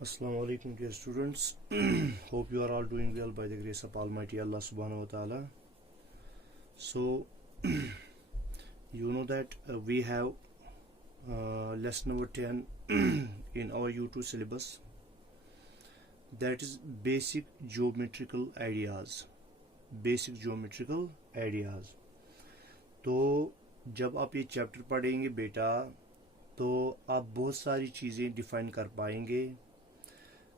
Assalamu alaikum dear students. Hope you are all doing well by the grace of Almighty Allah subhanahu wa ta'ala. So you know that we have lesson number 10 in our U2 syllabus, that is basic geometrical ideas. Basic geometrical ideas. तो जब आप ये chapter पढ़ेंगे बेटा तो आप बहुत सारी चीज़ें डिफाइन कर पाएंगे।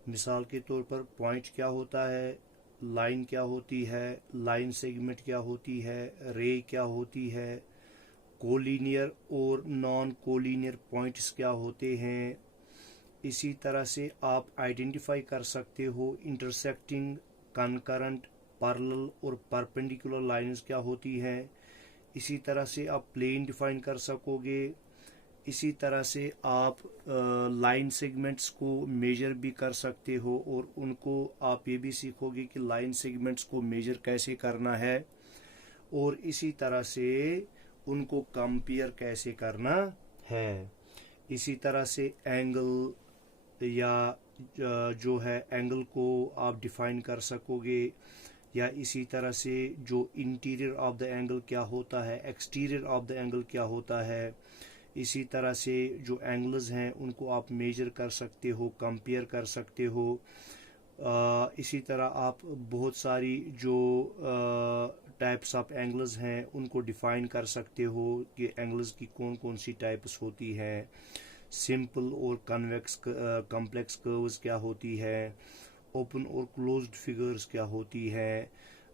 मिसाल के तौर पर पॉइंट क्या होता है, लाइन क्या होती है, लाइन सेगमेंट क्या होती है, रे क्या होती है, कोलिनियर और नॉन कोलिनियर पॉइंट्स क्या होते हैं। इसी तरह से आप आइडेंटिफाई कर सकते हो इंटरसेक्टिंग, कनकरेंट, पैरेलल और परपेंडिकुलर लाइंस क्या होती हैं। इसी तरह से आप प्लेन डिफाइन कर सकोगे। इसी तरह से आप लाइन सेगमेंट्स को मेजर भी कर सकते हो और उनको आप ये भी सीखोगे कि लाइन सेगमेंट्स को मेजर कैसे करना है और इसी तरह से उनको कंपेयर कैसे करना है। इसी तरह से एंगल या जो है एंगल को आप डिफाइन कर सकोगे, या इसी तरह से जो इंटीरियर ऑफ द एंगल क्या होता है, एक्सटीरियर ऑफ द एंगल क्या होता है। इसी तरह से जो एंगल्स हैं उनको आप मेजर कर सकते हो, कंपेयर कर सकते हो। इसी तरह आप बहुत सारी जो टाइप्स ऑफ एंगल्स हैं उनको डिफाइन कर सकते हो कि एंगल्स की कौन कौन सी टाइप्स होती हैं। सिंपल और कन्वेक्स कॉम्प्लेक्स कर्व्स क्या होती है, ओपन और क्लोज्ड फिगर्स क्या होती है,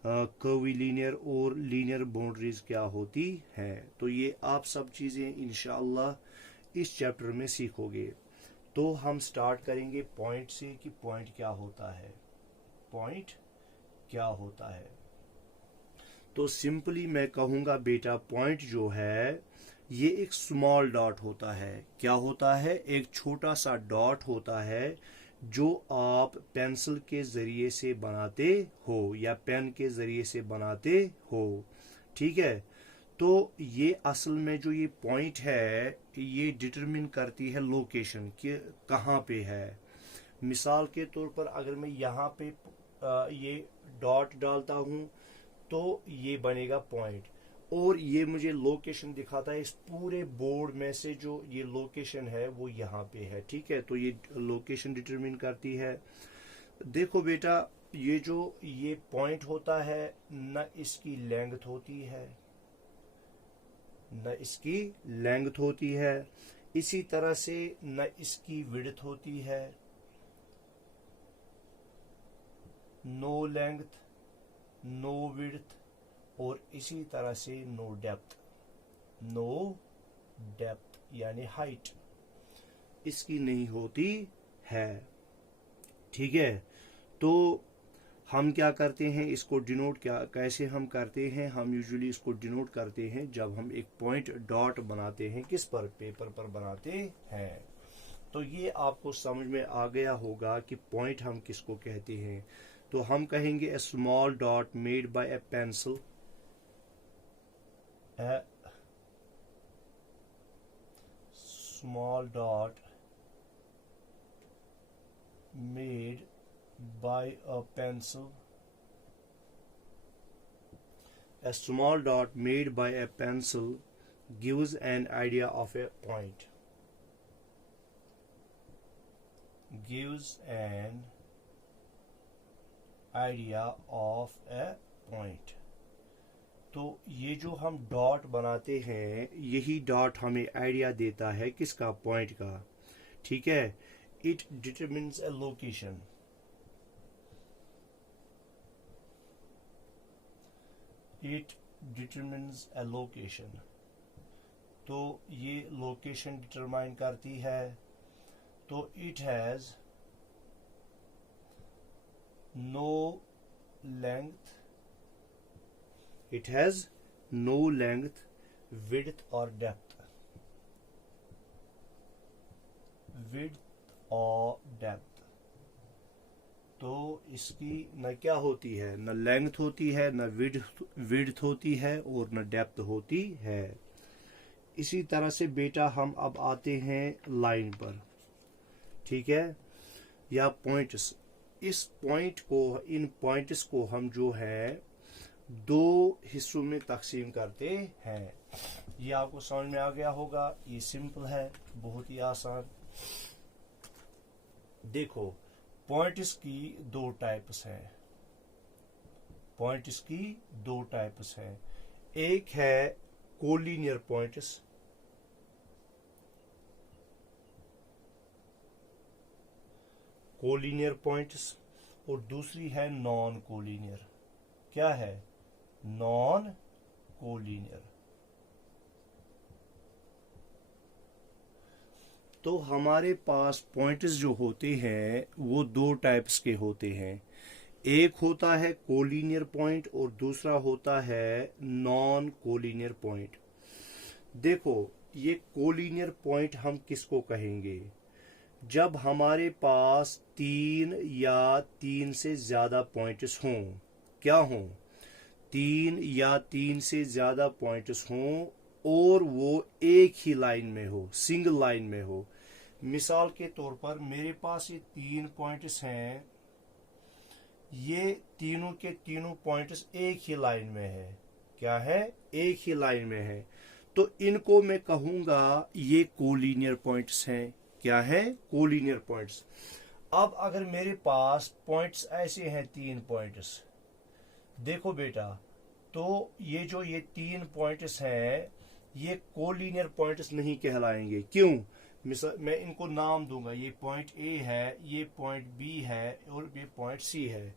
कर्वीलिनियर और लीनियर बाउंड्रीज क्या होती है। तो ये आप सब चीज़ें इंशाअल्लाह इस चैप्टर में सीखोगे। तो हम स्टार्ट करेंगे पॉइंट से कि पॉइंट क्या होता है। पॉइंट क्या होता है तो सिंपली मैं कहूँगा बेटा पॉइंट जो है ये एक स्मॉल डॉट होता है। क्या होता है? एक छोटा सा डॉट होता है जो आप पेंसिल के ज़रिए से बनाते हो या पेन के ज़रिए से बनाते हो। ठीक है, तो ये असल में जो ये पॉइंट है ये डिटरमिन करती है लोकेशन कि कहाँ पे है। मिसाल के तौर पर अगर मैं यहाँ पे ये डॉट डालता हूँ तो ये बनेगा पॉइंट, और ये मुझे लोकेशन दिखाता है इस पूरे बोर्ड में से जो ये लोकेशन है वो यहाँ पे है। ठीक है, तो ये लोकेशन डिटरमिन करती है। देखो बेटा ये जो ये पॉइंट होता है न इसकी लेंथ होती है न इसकी लेंथ होती है, इसी तरह से न इसकी विड्थ होती है, नो लेंथ नो विड्थ, और इसी तरह से नो डेप्थ। नो डेप्थ यानी हाइट इसकी नहीं होती है। ठीक है, तो हम क्या करते हैं इसको डिनोट क्या कैसे हम करते हैं? हम यूजुअली इसको डिनोट करते हैं जब हम एक पॉइंट डॉट बनाते हैं, किस पर? पेपर पर बनाते हैं। तो ये आपको समझ में आ गया होगा कि पॉइंट हम किसको कहते हैं। तो हम कहेंगे a small dot made by a pencil, a small dot made by a pencil. A small dot made by a pencil gives an idea of a point. Gives an idea of a point. तो ये जो हम dot बनाते हैं यही dot हमें idea देता है किसका? पॉइंट का। ठीक है, it determines a location. It determines a location, तो ये लोकेशन डिटरमाइन करती है। तो it has no length, it has no length, width or depth. Width or depth, तो इसकी न क्या होती है? न लेंथ होती है, न विड्थ होती है और न डेप्थ होती है। इसी तरह से बेटा हम अब आते हैं लाइन पर। ठीक है, या पॉइंट्स, इस पॉइंट को, इन पॉइंट्स को हम जो है दो हिस्सों में तकसीम करते हैं। ये आपको समझ में आ गया होगा। ये सिंपल है, बहुत ही आसान। देखो, पॉइंट्स की दो टाइप्स हैं। पॉइंट्स की दो टाइप्स हैं। एक है कोलिनियर पॉइंट्स, कोलिनियर पॉइंट्स, और दूसरी है नॉन कोलिनियर। क्या है? Non collinear. तो हमारे पास पॉइंट्स जो होते हैं वो दो टाइप्स के होते हैं। एक होता है कोलिनियर पॉइंट और दूसरा होता है नॉन कोलिनियर पॉइंट। देखो, ये कोलिनियर पॉइंट हम किसको कहेंगे? जब हमारे पास तीन या तीन से ज्यादा पॉइंट्स हों। क्या हों? तीन या तीन से ज्यादा पॉइंट्स हों और वो एक ही लाइन में हो, सिंगल लाइन में हो। मिसाल के तौर पर मेरे पास ये तीन पॉइंट्स हैं, ये तीनों के तीनों पॉइंट्स एक ही लाइन में है। क्या है? एक ही लाइन में है। तो इनको मैं कहूंगा ये कोलिनियर पॉइंट्स हैं। क्या है? Collinear points. अब अगर मेरे पास पॉइंट्स ऐसे हैं, तीन पॉइंट्स, देखो बेटा, तो ये तीन पॉइंट्स हैं, ये कोलिनियर पॉइंट्स नहीं कहलाएंगे। क्यों? मिसाल मैं इनको नाम दूंगा, ये पॉइंट ए है, ये पॉइंट बी है और ये पॉइंट सी है।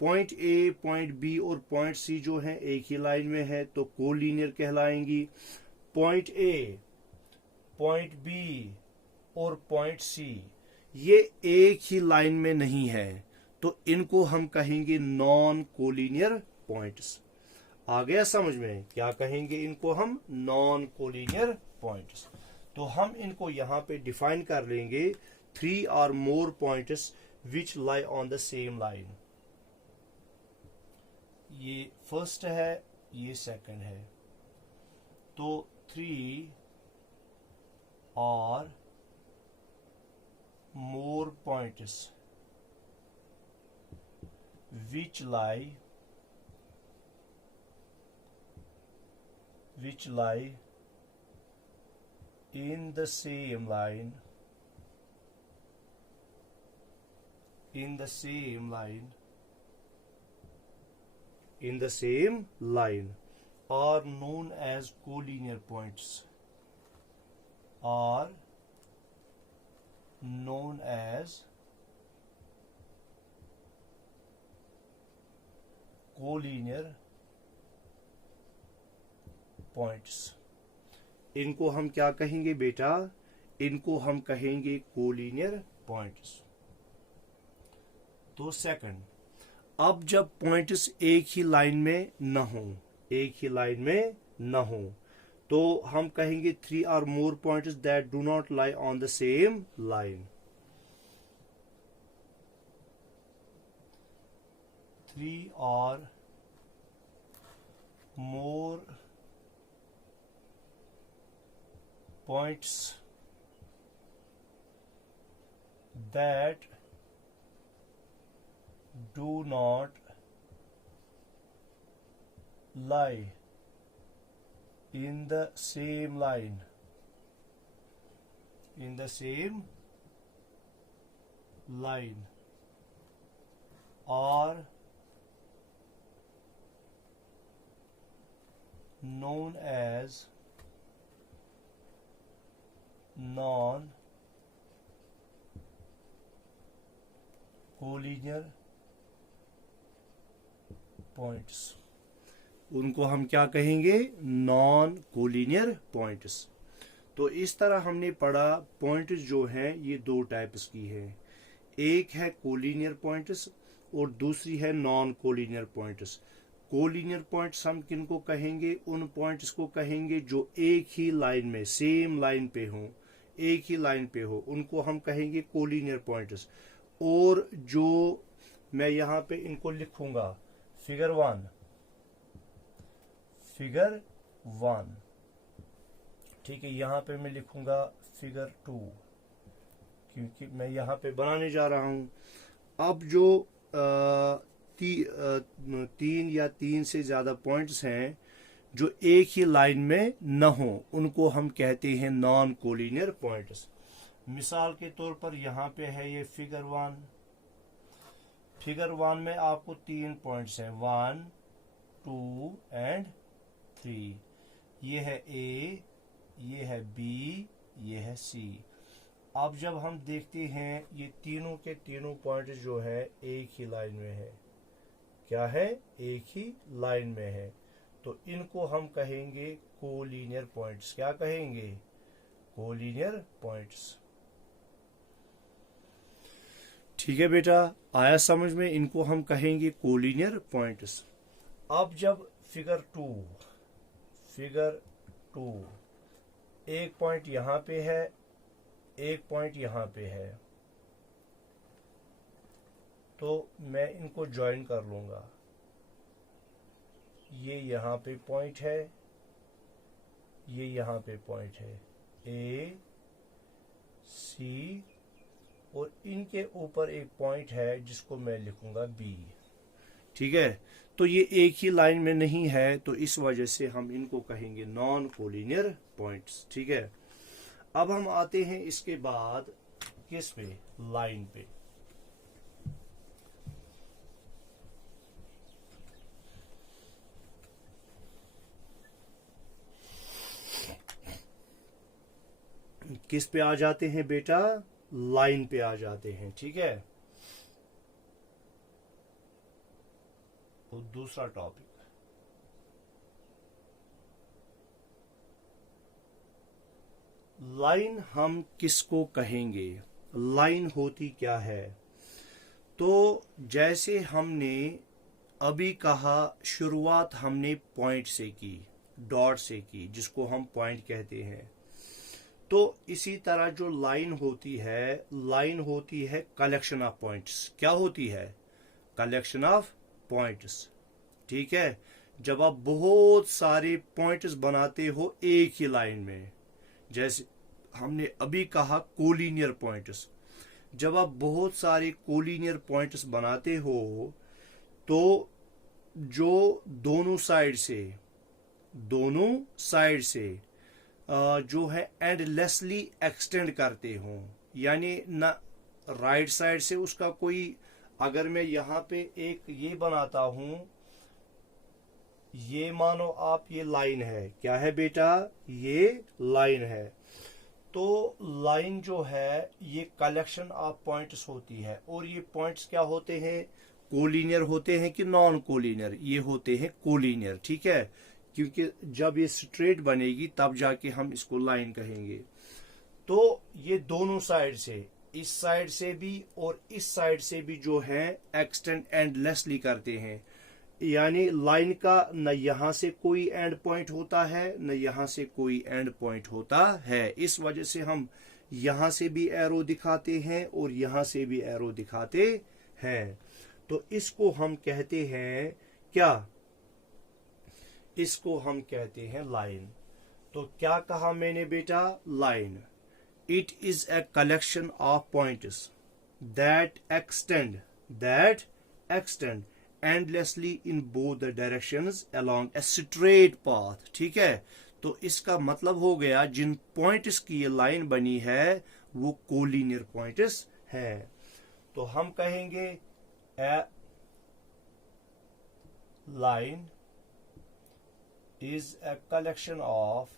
पॉइंट ए, पॉइंट बी और पॉइंट सी जो है एक ही लाइन में है तो कोलिनियर कहलाएंगी। पॉइंट ए, पॉइंट बी और पॉइंट सी ये एक ही लाइन में नहीं है तो इनको हम कहेंगे नॉन कोलिनियर पॉइंट्स। आ गया समझ में? क्या कहेंगे इनको हम? Non collinear points. तो हम इनको यहां पे डिफाइन कर लेंगे, 3 or more points which lie on the same line। ये फर्स्ट है, ये सेकंड है। तो 3 or more points which lie in the same line, in the same line are known as collinear points, are known as collinear points। इनको हम क्या कहेंगे बेटा? इनको हम कहेंगे कोलिनियर पॉइंट्स। तो सेकंड, अब जब पॉइंट्स एक ही लाइन में न हो, एक ही लाइन में न हो, तो हम कहेंगे 3 or more points that do not lie on the same line। 3 or more points that do not lie in the same line, are known as non collinear points. उनको हम क्या कहेंगे? Non collinear points. तो इस तरह हमने पढ़ा points जो हैं ये दो टाइप्स की है। एक है कोलिनियर पॉइंट्स और दूसरी है non collinear points. Collinear points हम किनको कहेंगे? उन पॉइंट्स को कहेंगे जो एक ही लाइन में, सेम लाइन पे हों, एक ही लाइन पे हो, उनको हम कहेंगे कोलिनियर पॉइंट्स। और जो मैं यहां पे इनको लिखूंगा, फिगर 1, ठीक है, यहां पे मैं लिखूंगा फिगर 2, क्योंकि मैं यहाँ पे बनाने जा रहा हूँ। अब जो 3 या 3 से ज़्यादा पॉइंट्स हैं जो एक ही लाइन में न हो, उनको हम कहते हैं नॉन कोलिनियर पॉइंट्स। मिसाल के तौर पर यहाँ पे है ये फिगर 1। फिगर 1 में आपको 3 पॉइंट्स हैं, 1, 2 एंड 3। ये है A, ये है B, ये है C। अब जब हम देखते हैं ये तीनों के तीनों पॉइंट जो है एक ही लाइन में है, क्या है, एक ही लाइन में है, तो इनको हम कहेंगे कोलिनियर पॉइंट्स। क्या कहेंगे, कोलिनियर पॉइंट्स। ठीक है बेटा, आया समझ में, इनको हम कहेंगे कोलिनियर पॉइंट्स। अब जब फिगर 2 एक पॉइंट यहां पे है, एक पॉइंट यहां पे है, तो मैं इनको ज्वाइन कर लूंगा। ये यहां पे पॉइंट है, ये यहां पे पॉइंट है, A, C, और इनके ऊपर एक पॉइंट है जिसको मैं लिखूंगा B। ठीक है, तो ये एक ही लाइन में नहीं है, तो इस वजह से हम इनको कहेंगे नॉन कोलिनियर पॉइंट्स। ठीक है, अब हम आते हैं इसके बाद किस पे, लाइन पे। किस पे आ जाते हैं बेटा, लाइन पे आ जाते हैं। ठीक है, तो दूसरा टॉपिक, लाइन हम किसको कहेंगे, लाइन होती क्या है। तो जैसे हमने अभी कहा, शुरुआत हमने पॉइंट से की, डॉट से की, जिसको हम पॉइंट कहते हैं। तो इसी तरह जो लाइन होती है कलेक्शन ऑफ पॉइंट्स। क्या होती है, कलेक्शन ऑफ पॉइंट्स। ठीक है, जब आप बहुत सारे पॉइंट्स बनाते हो एक ही लाइन में, जैसे हमने अभी कहा कोलिनियर पॉइंट्स, जब आप बहुत सारे कोलिनियर पॉइंट्स बनाते हो तो जो दोनों साइड से जो है एंडलेसली एक्सटेंड करते हो, यानी ना राइट साइड से उसका कोई, अगर मैं यहाँ पे एक ये बनाता हूं, ये मानो आप ये लाइन है, क्या है बेटा, ये लाइन है, तो लाइन जो है ये कलेक्शन ऑफ पॉइंट्स होती है। और ये पॉइंट्स क्या होते हैं, कोलिनियर होते हैं कि नॉन कोलिनियर, ये होते हैं कोलिनियर। ठीक है, क्योंकि जब ये स्ट्रेट बनेगी तब जाके हम इसको लाइन कहेंगे। तो ये दोनों साइड से, इस साइड से भी और इस साइड से भी जो है एक्सटेंड एंडलेसली करते हैं, यानी लाइन का न यहां से कोई एंड पॉइंट होता है न यहां से कोई एंड पॉइंट होता है। इस वजह से हम यहां से भी एरो दिखाते हैं और यहां से भी एरो दिखाते हैं। तो इसको हम कहते हैं क्या, इसको हम कहते हैं लाइन। तो क्या कहा मैंने बेटा, line, it is a collection of points that extend endlessly in both the directions along a straight path। ठीक है, तो इसका मतलब हो गया जिन पॉइंट्स की ये लाइन बनी है वो कोलिनियर पॉइंट्स है। तो हम कहेंगे ए line is a collection of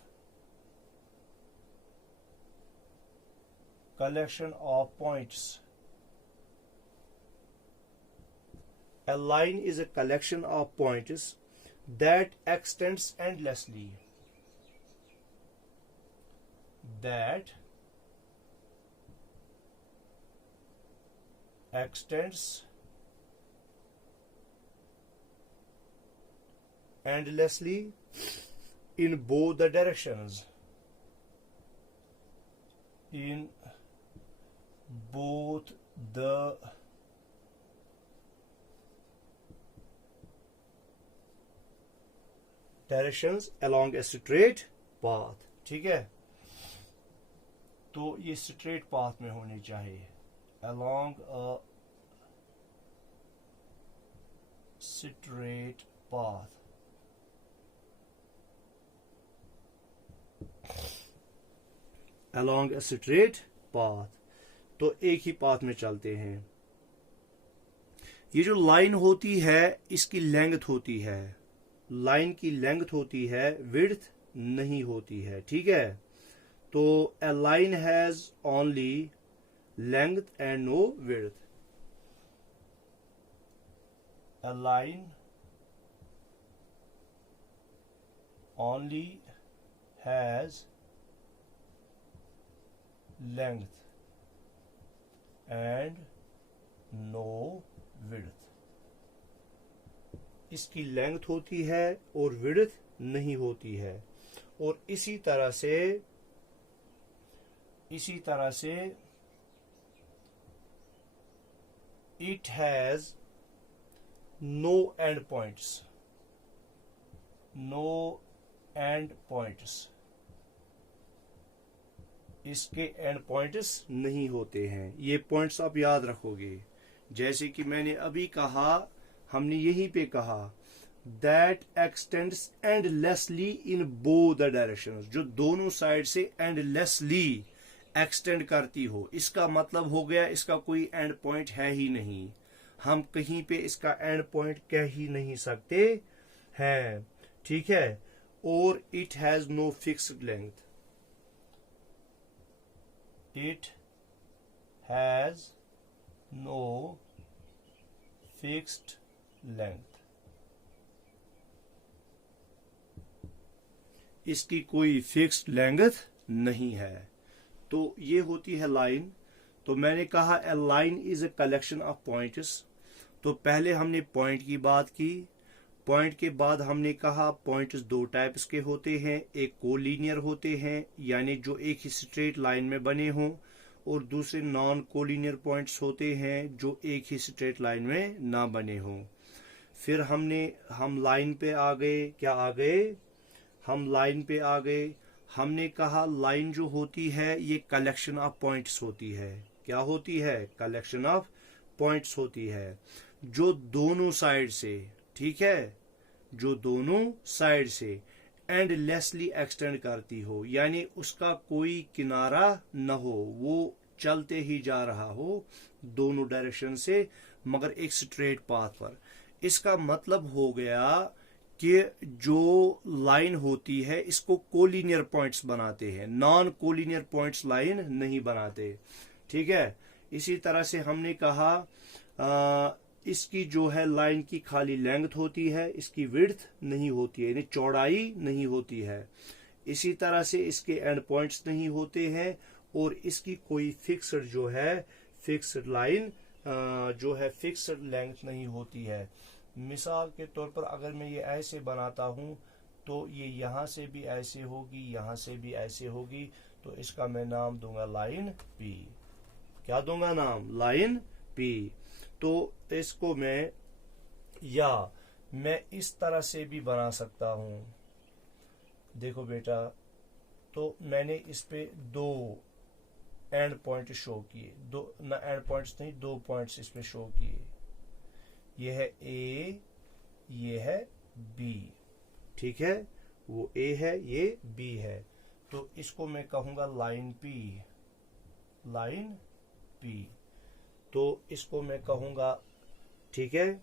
points. A line is a collection of points that extends endlessly. That extends endlessly in both the directions. In both the directions along a straight path। ठीक है, तो ये straight path में होनी चाहिए, along a straight path. Along a straight path. तो एक ही path में चलते हैं। ये जो लाइन होती है इसकी लेंथ होती है, लाइन की लेंथ होती है, विड्थ नहीं होती है, ठीक है। तो a line has only length and no width. A line only has length and no width. इसकी लेंथ होती है और विड्थ नहीं होती है। और इसी तरह से it has no end points. No end points. इसके एंड पॉइंट्स नहीं होते हैं। ये पॉइंट्स आप याद रखोगे। जैसे कि मैंने अभी कहा, हमने यहीं पे कहा that x tends endlessly in both the directions, जो दोनों साइड से एंडलेसली एक्सटेंड करती हो। इसका मतलब हो गया इसका कोई एंड पॉइंट है ही नहीं, हम कहीं पे इसका एंड पॉइंट कह ही नहीं सकते हैं, ठीक है। और it has no fixed length, it has no fixed length, इसकी कोई फिक्स्ड लेंथ नहीं है। तो ये होती है लाइन। तो मैंने कहा a line is a collection of points. तो पहले हमने पॉइंट की बात की, पॉइंट के बाद हमने कहा पॉइंट्स दो टाइप्स के होते हैं, एक कोलिनियर होते हैं यानी जो एक ही स्ट्रेट लाइन में बने हों, और दूसरे नॉन कोलिनियर पॉइंट्स होते हैं जो एक ही स्ट्रेट लाइन में ना बने हों। फिर हम लाइन पे आ गए, क्या आ गए, हम लाइन पे आ गए। हमने कहा लाइन जो होती है ये कलेक्शन ऑफ पॉइंट्स होती है। क्या होती है, कलेक्शन ऑफ पॉइंट्स होती है, जो दोनों साइड से, ठीक है, जो दोनों साइड से एंडलेसली एक्सटेंड करती हो, यानी उसका कोई किनारा न हो, वो चलते ही जा रहा हो दोनों डायरेक्शन से, मगर एक स्ट्रेट पाथ पर। इसका मतलब हो गया कि जो लाइन होती है इसको कोलिनियर पॉइंट्स बनाते हैं, नॉन कोलिनियर पॉइंट्स लाइन नहीं बनाते, ठीक है। इसी तरह से हमने कहा इसकी जो है लाइन की खाली लेंथ होती है, इसकी विड्थ नहीं होती है, यानी चौड़ाई नहीं होती है। इसी तरह से इसके एंड पॉइंट्स नहीं होते हैं, और इसकी कोई फिक्स्ड जो है, फिक्स्ड लाइन जो है, फिक्स्ड लेंथ नहीं होती है। मिसाल के तौर पर अगर मैं ये ऐसे बनाता हूं तो ये यहां से भी ऐसे होगी, यहां से भी ऐसे होगी, तो इसका मैं नाम दूंगा लाइन पी। क्या दूंगा नाम, लाइन पी। तो इसको मैं इस तरह से भी बना सकता हूं। देखो बेटा, तो मैंने इस पे दो एंड पॉइंट शो किए, दो ना एंड पॉइंट्स नहीं, दो पॉइंट्स इसमें शो किए। ये है ए, ये है बी, ठीक है, वो ए है, ये बी है। तो इसको मैं कहूंगा लाइन पी, लाइन पी। तो इसको मैं कहूंगा, ठीक है,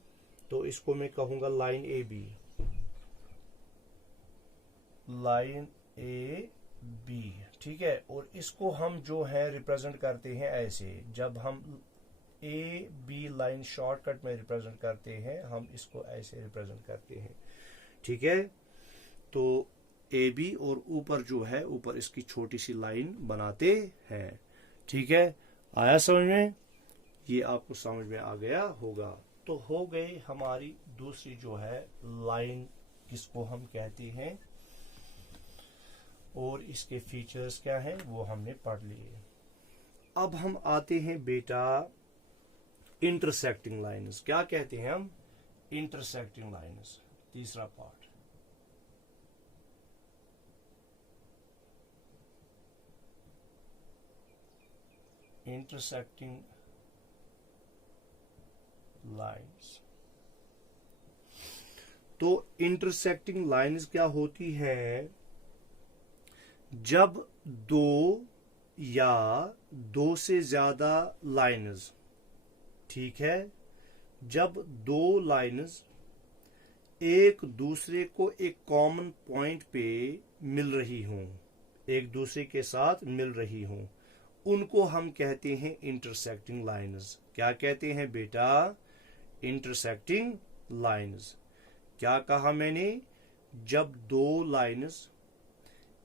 तो इसको मैं कहूंगा line A B, line A B, ठीक है। और इसको हम जो है रिप्रेजेंट करते हैं ऐसे, जब हम ए बी लाइन शॉर्टकट में रिप्रेजेंट करते हैं, हम इसको ऐसे रिप्रेजेंट करते हैं, ठीक है। तो ए बी और ऊपर जो है, ऊपर इसकी छोटी सी लाइन बनाते हैं, ठीक है। आया समझ में, ये आपको समझ में आ गया होगा। तो हो गई हमारी दूसरी जो है लाइन, किसको हम कहते हैं, और इसके फीचर्स क्या हैं वो हमने पढ़ लिए। अब हम आते हैं बेटा इंटरसेक्टिंग लाइन्स। क्या कहते हैं हम, इंटरसेक्टिंग लाइन्स, तीसरा पार्ट। intersecting lines। तो इंटरसेक्टिंग लाइंस क्या होती है? जब दो या दो से ज्यादा लाइंस, ठीक है, जब दो लाइंस एक दूसरे को एक कॉमन पॉइंट पे मिल रही हों, एक दूसरे के साथ मिल रही हों, उनको हम कहते हैं इंटरसेक्टिंग लाइंस। क्या कहते हैं बेटा? Intersecting lines. क्या कहा मैंने? जब दो लाइंस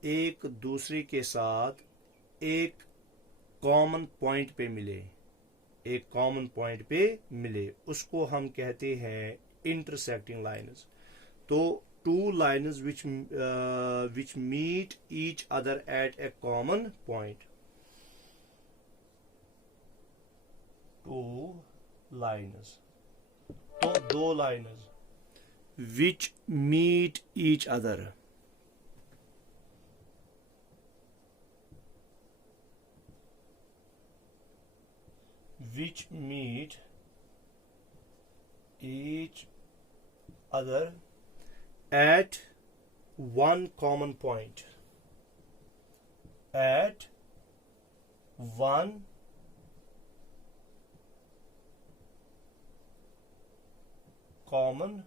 एक दूसरे के साथ एक कॉमन पॉइंट पे मिले, एक कॉमन पॉइंट पे मिले, उसको हम कहते हैं इंटरसेक्टिंग लाइंस। तो two lines which meet each other at a common point। Two lines, तो दो lines which meet each other, which meet each other at one common point, at one common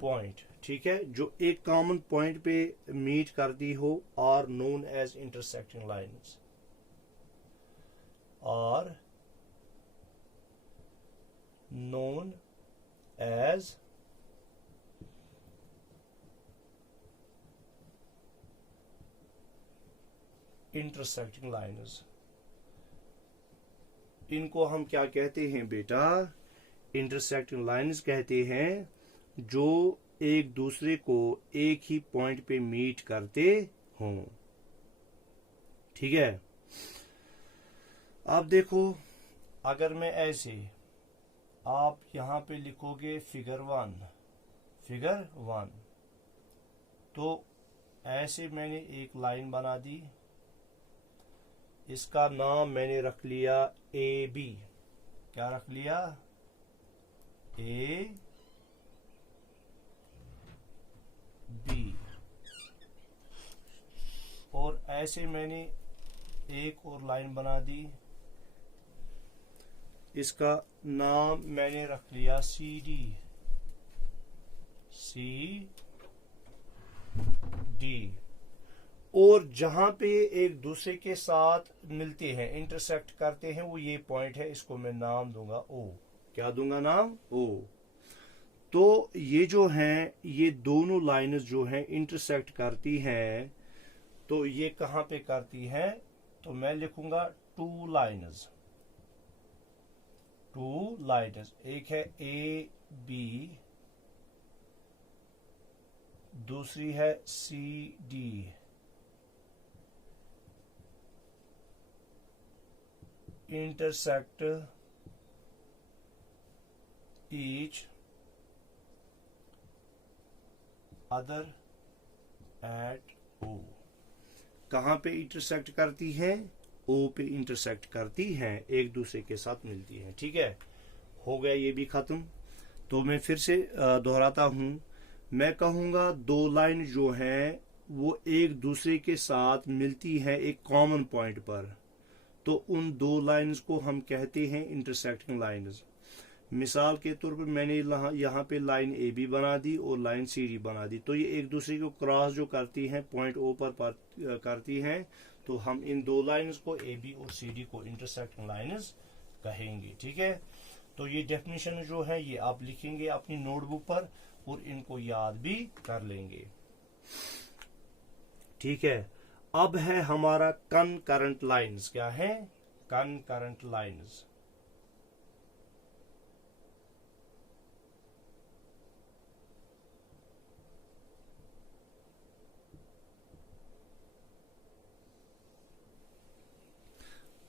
point। ठीक है, जो एक common point पे meet करती हो are known as intersecting lines, are known as intersecting lines। इनको हम क्या कहते हैं बेटा? इंटरसेक्टिंग लाइंस कहते हैं, जो एक दूसरे को एक ही पॉइंट पे मीट करते हों। ठीक है, अब देखो, अगर मैं ऐसे, आप यहां पे लिखोगे फिगर वन, तो ऐसे मैंने एक लाइन बना दी, इसका नाम मैंने रख लिया ए बी। क्या रख लिया? A B. और ऐसे मैंने एक और लाइन बना दी, इसका नाम मैंने रख लिया सी डी। और जहां पे एक दूसरे के साथ मिलते हैं, इंटरसेक्ट करते हैं, वो ये पॉइंट है, इसको मैं नाम दूंगा ओ। क्या दूंगा नाम? ओ। तो ये जो हैं, ये दोनों लाइन्स जो हैं इंटरसेक्ट करती हैं, तो ये कहां पे करती हैं? तो मैं लिखूंगा टू लाइन्स, एक है ए बी, दूसरी है C D. Intersect each other at O. कहां पे इंटरसेक्ट करती है? ओ पे इंटरसेक्ट करती हैं, एक दूसरे के साथ मिलती हैं। ठीक है, हो गया ये भी खत्म। तो मैं फिर से दोहराता हूं, मैं कहूंगा दो लाइन जो हैं वो एक दूसरे के साथ मिलती हैं एक कॉमन पॉइंट पर, तो उन दो लाइंस को हम कहते हैं इंटरसेक्टिंग लाइंस। मिसाल के तौर पर मैंने यहाँ पे लाइन ए बी बना दी और लाइन सी डी बना दी, तो ये एक दूसरे को क्रॉस जो करती हैं, पॉइंट ओ पर करती हैं, तो हम इन दो लाइंस को ए बी और सी डी को इंटरसेक्टिंग लाइंस कहेंगे। ठीक है, तो ये डेफिनेशन जो है ये आप लिखेंगे अपनी नोटबुक पर और इनको याद भी कर लेंगे। ठीक है, अब है हमारा कनकरेंट लाइंस। क्या है? Concurrent lines.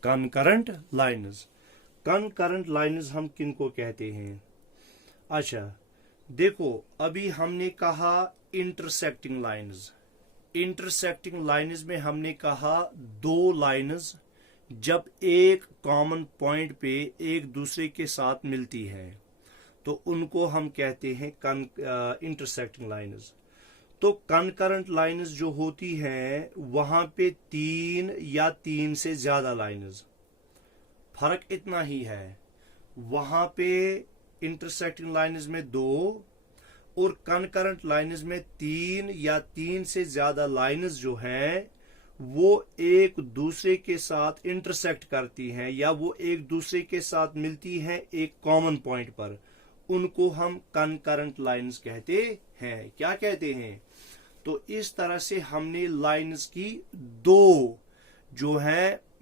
Concurrent lines, concurrent lines हम किनको कहते हैं? अच्छा देखो, अभी हमने कहा इंटरसेक्टिंग लाइंस। इंटरसेक्टिंग लाइंस में हमने कहा दो लाइंस जब एक कॉमन पॉइंट पे एक दूसरे के साथ मिलती है तो उनको हम कहते हैं इंटरसेक्टिंग लाइन्स। तो कनकरेंट लाइन्स जो होती हैं वहां पे 3 या 3 से ज्यादा लाइन्स, फर्क इतना ही है। वहां पे इंटरसेक्टिंग लाइन्स में 2 और कनकरेंट लाइन्स में 3 या 3 से ज्यादा लाइन्स जो हैं वो एक दूसरे के साथ इंटरसेक्ट करती हैं या वो एक दूसरे के साथ मिलती हैं एक कॉमन पॉइंट पर, उनको हम कनकरेंट लाइन्स कहते हैं। क्या कहते हैं? तो इस तरह से हमने लाइन्स की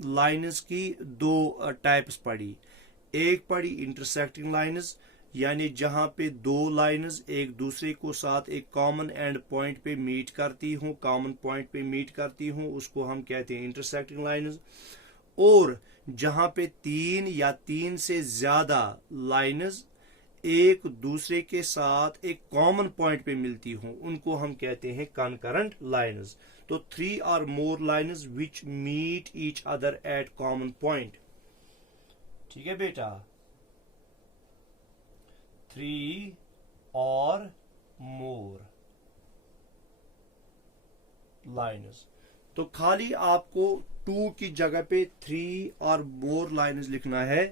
लाइन्स की 2 टाइप्स पढ़ी। एक पढ़ी इंटरसेक्टिंग लाइन्स, यानी जहां पे 2 लाइन्स एक दूसरे को साथ एक कॉमन एंड पॉइंट पे मीट करती हूं, उसको हम कहते हैं इंटरसेक्टिंग लाइन्स। और जहां पे 3 या 3 से ज्यादा लाइन्स एक दूसरे के साथ एक कॉमन पॉइंट पे मिलती हूं, उनको हम कहते हैं कनकरेंट लाइन्स। तो 3 or more lines which meet each other at common point. ठीक है बेटा, 3 और मोर लाइन्स। तो खाली आपको 2 की जगह पे 3 और मोर लाइन्स लिखना है,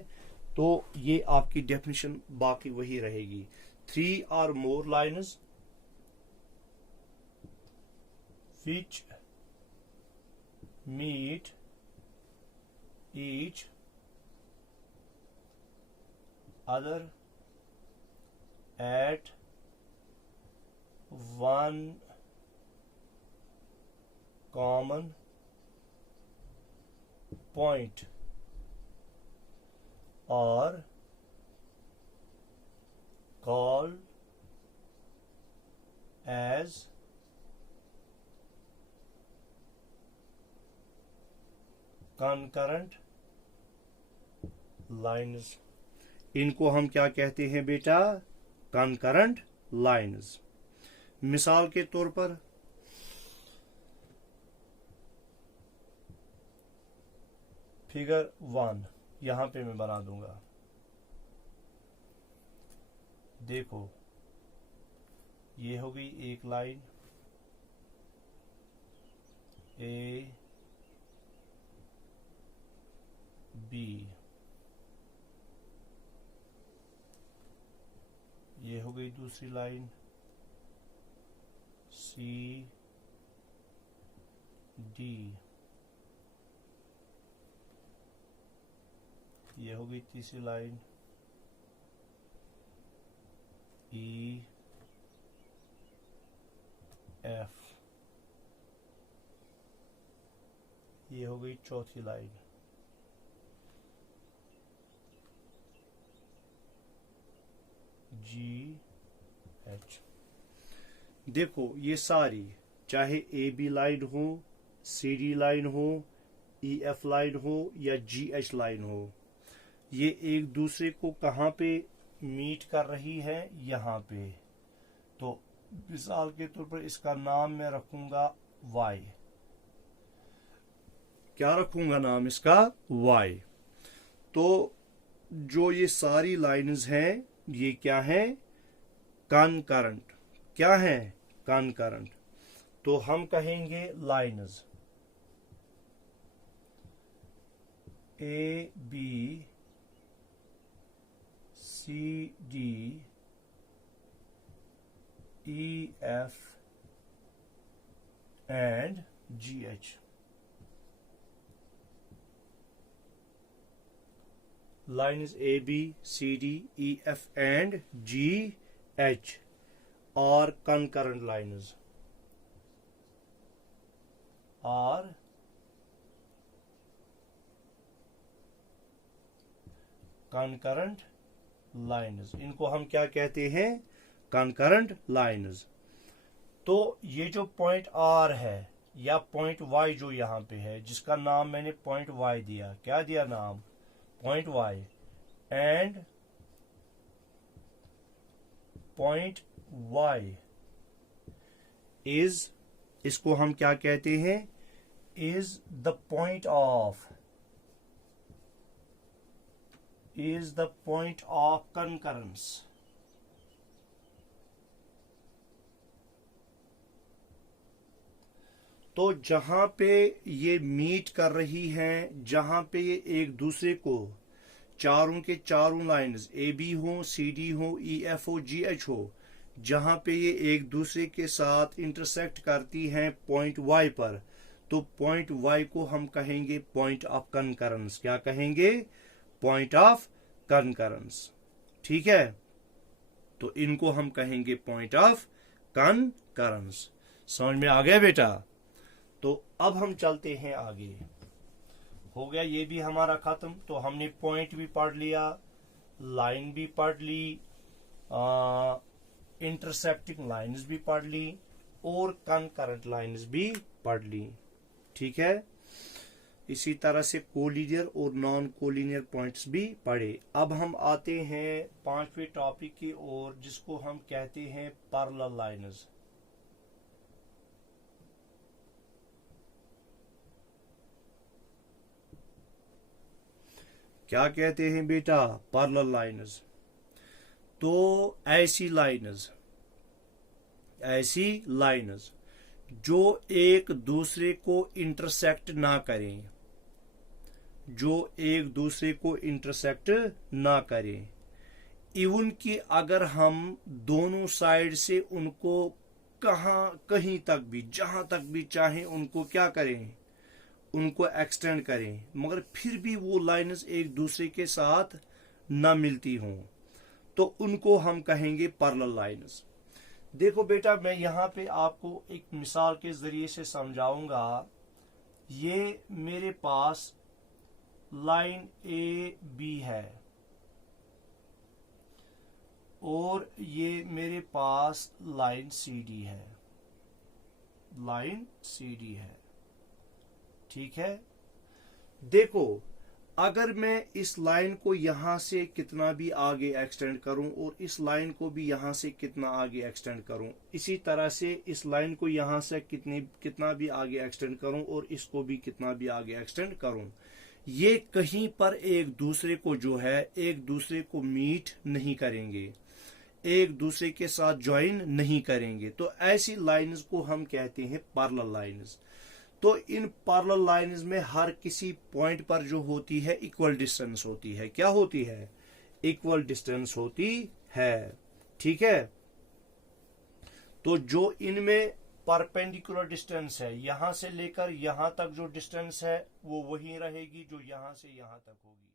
तो ये आपकी डेफिनेशन बाकी वही रहेगी। 3 or more lines which meet each other at one common point are called as concurrent lines। इनको हम क्या कहते हैं बेटा? concurrent lines। मिसाल के तौर पर फिगर 1 यहां पे मैं बना दूंगा। देखो, ये हो गई एक लाइन ए बी, ये हो गई दूसरी लाइन सी डी, ये हो गई तीसरी लाइन ई एफ, ये हो गई चौथी लाइन जी एच। देखो, ये सारी चाहे ए बी लाइन हो, सी डी लाइन हो, ई एफ लाइन हो या जी एच लाइन हो, ये एक दूसरे को कहां पे मीट कर रही है? यहां पे। तो मिसाल के तौर पर इसका नाम मैं रखूंगा वाई। क्या रखूंगा नाम इसका? वाई। तो जो ये सारी लाइन्स हैं ये क्या है? कनकरेंट। क्या है? कनकरेंट। तो हम कहेंगे lines A B C D E F and G H. Lines A, B, C, D, E, F and G, H are concurrent lines. Are concurrent lines. इनको हम क्या कहते हैं? concurrent lines. तो ये जो पॉइंट R है या पॉइंट Y जो यहाँ पे है, जिसका नाम मैंने पॉइंट Y दिया, क्या दिया नाम? Point Y, and point Y is, इसको हम क्या कहते हैं? Is the point of is the point of concurrence. तो जहां पे ये मीट कर रही हैं, जहां पे ये एक दूसरे को चारों के चारों लाइंस ए बी हो, सी डी हो, ई एफ हो, जी एच हो, जहां पे ये एक दूसरे के साथ इंटरसेक्ट करती हैं पॉइंट वाई पर, तो पॉइंट वाई को हम कहेंगे पॉइंट ऑफ कनकरेंस. क्या कहेंगे? Point of concurrence. ठीक है, तो इनको हम कहेंगे पॉइंट ऑफ कनकरेंस. समझ में आ गया बेटा? तो अब हम चलते हैं आगे. हो गया ये भी हमारा खत्म. तो हमने पॉइंट भी पढ़ लिया, लाइन भी पढ़ ली, इंटरसेक्टिंग लाइंस भी पढ़ ली, और कनकरेंट लाइंस भी पढ़ ली. ठीक है, इसी तरह से कोलिनियर और नॉन कोलिनियर पॉइंट्स भी पढ़े. अब हम आते हैं 5वें टॉपिक की ओर, जिसको हम कहते हैं पैरेलल लाइंस. क्या कहते हैं बेटा? Parallel lines. तो ऐसी लाइंस जो एक दूसरे को इंटरसेक्ट ना करें, इवन कि अगर हम दोनों साइड से उनको कहीं तक भी, जहां तक भी चाहें उनको क्या करें, उनको एक्सटेंड करें, मगर फिर भी वो लाइंस एक दूसरे के साथ न मिलती हों, तो उनको हम कहेंगे पैरेलल लाइंस. देखो बेटा, मैं यहां पे आपको एक मिसाल के जरिए से समझाऊंगा. ये मेरे पास लाइन ए बी है और ये मेरे पास लाइन सी डी है. ठीक है, देखो, अगर मैं इस लाइन को यहां से कितना भी आगे एक्सटेंड करूं और इस लाइन को भी यहां से कितना आगे एक्सटेंड करूं, इसी तरह से इस लाइन को यहां से कितना भी आगे एक्सटेंड करूं और इसको भी कितना भी आगे एक्सटेंड करूं, ये कहीं पर एक दूसरे को जो है, एक दूसरे को मीट नहीं करेंगे, एक दूसरे के साथ ज्वाइन नहीं करेंगे. तो ऐसी लाइंस को हम कहते हैं पैरेलल लाइंस. तो इन पैरेलल लाइंस में हर किसी पॉइंट पर जो होती है इक्वल डिस्टेंस होती है. क्या होती है? इक्वल डिस्टेंस होती है. ठीक है, तो जो इनमें परपेंडिकुलर डिस्टेंस है, यहां से लेकर यहां तक जो डिस्टेंस है वो वही रहेगी जो यहां से यहां तक होगी.